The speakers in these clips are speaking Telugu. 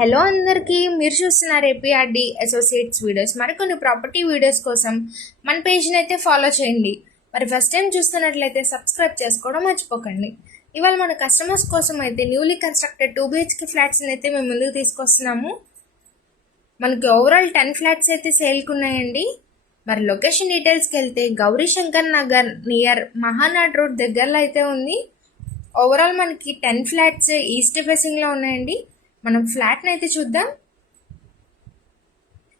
హలో అందరికీ, మీరు చూస్తున్నారు ఏపీఆర్డి అసోసియేట్స్ వీడియోస్. మరికొన్ని ప్రాపర్టీ వీడియోస్ కోసం మన పేజ్ని అయితే ఫాలో చేయండి. మరి ఫస్ట్ టైం చూస్తున్నట్లయితే సబ్స్క్రైబ్ చేసుకోవడం మర్చిపోకండి. ఇవాళ మన కస్టమర్స్ కోసం అయితే న్యూలీ కన్స్ట్రక్టెడ్ 2 BHK ఫ్లాట్స్ని అయితే మేము ముందుకు తీసుకొస్తున్నాము. మనకి ఓవరాల్ 10 ఫ్లాట్స్ అయితే సేల్కి ఉన్నాయండి. మరి లొకేషన్ డీటెయిల్స్కి వెళ్తే గౌరీ శంకర్ నగర్ నియర్ మహానాడ్ రోడ్ దగ్గరలో అయితే ఉంది. ఓవరాల్ మనకి 10 ఫ్లాట్స్ ఈస్ట్ ఫేసింగ్లో ఉన్నాయండి. మనం ఫ్లాట్ని అయితే చూద్దాం.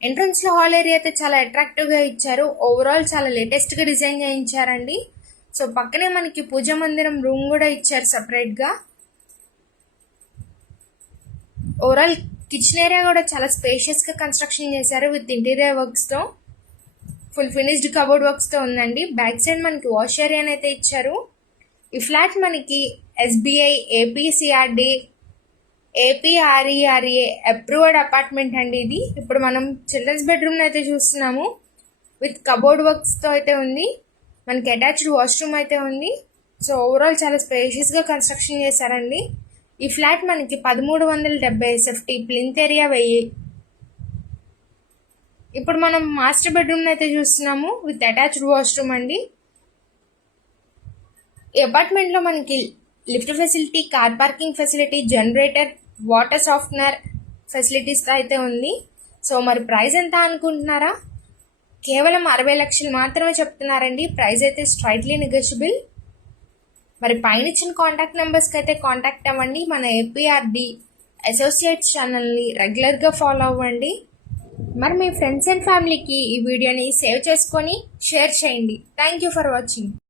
ఎంట్రన్స్లో హాల్ ఏరియా అయితే చాలా అట్రాక్టివ్గా ఇచ్చారు. ఓవరాల్ చాలా లేటెస్ట్గా డిజైన్ చేయించారండి. సో పక్కనే మనకి పూజా మందిరం రూమ్ కూడా ఇచ్చారు సపరేట్గా. ఓవరాల్ కిచెన్ ఏరియా కూడా చాలా స్పేషియస్గా కన్స్ట్రక్షన్ చేశారు విత్ ఇంటీరియర్ వర్క్స్తో. ఫుల్ ఫినిష్డ్ కబోర్డ్ వర్క్స్తో ఉందండి. బ్యాక్ సైడ్ మనకి వాష్ ఏరియాని అయితే ఇచ్చారు. ఈ ఫ్లాట్ మనకి SBI APCRD APRERA approved apartment అండి ఇది. ఇప్పుడు మనం చిల్డ్రన్స్ బెడ్రూమ్ అయితే చూస్తున్నాము. విత్ కబోర్డ్ వర్క్స్తో అయితే ఉంది. మనకి అటాచ్డ్ వాష్రూమ్ అయితే ఉంది. సో ఓవరాల్ చాలా స్పేషియస్గా కన్స్ట్రక్షన్ చేశారండి. ఈ ఫ్లాట్ మనకి 1370 SFT ప్లింత్ ఏరియా 1000. ఇప్పుడు మనం మాస్టర్ బెడ్రూమ్ అయితే చూస్తున్నాము విత్ అటాచ్డ్ వాష్రూమ్ అండి. ఈ అపార్ట్మెంట్లో మనకి lift facility, car parking facility, generator, water softener ఫెసిలిటీస్తో అయితే ఉంది. సో మరి ప్రైస్ ఎంత అనుకుంటున్నారా? కేవలం 60 లక్షలు మాత్రమే చెప్తున్నారండి. ప్రైస్ అయితే స్ట్రైట్లీ నెగోషియబుల్. మరి పైన ఇచ్చిన కాంటాక్ట్ నెంబర్స్కి అయితే కాంటాక్ట్ అవ్వండి. మన ఏపీఆర్డి అసోసియేట్స్ ఛానల్ని రెగ్యులర్గా ఫాలో అవ్వండి. మరి మీ ఫ్రెండ్స్ అండ్ ఫ్యామిలీకి ఈ వీడియోని సేవ్ చేసుకొని షేర్ చేయండి. Thank you for watching.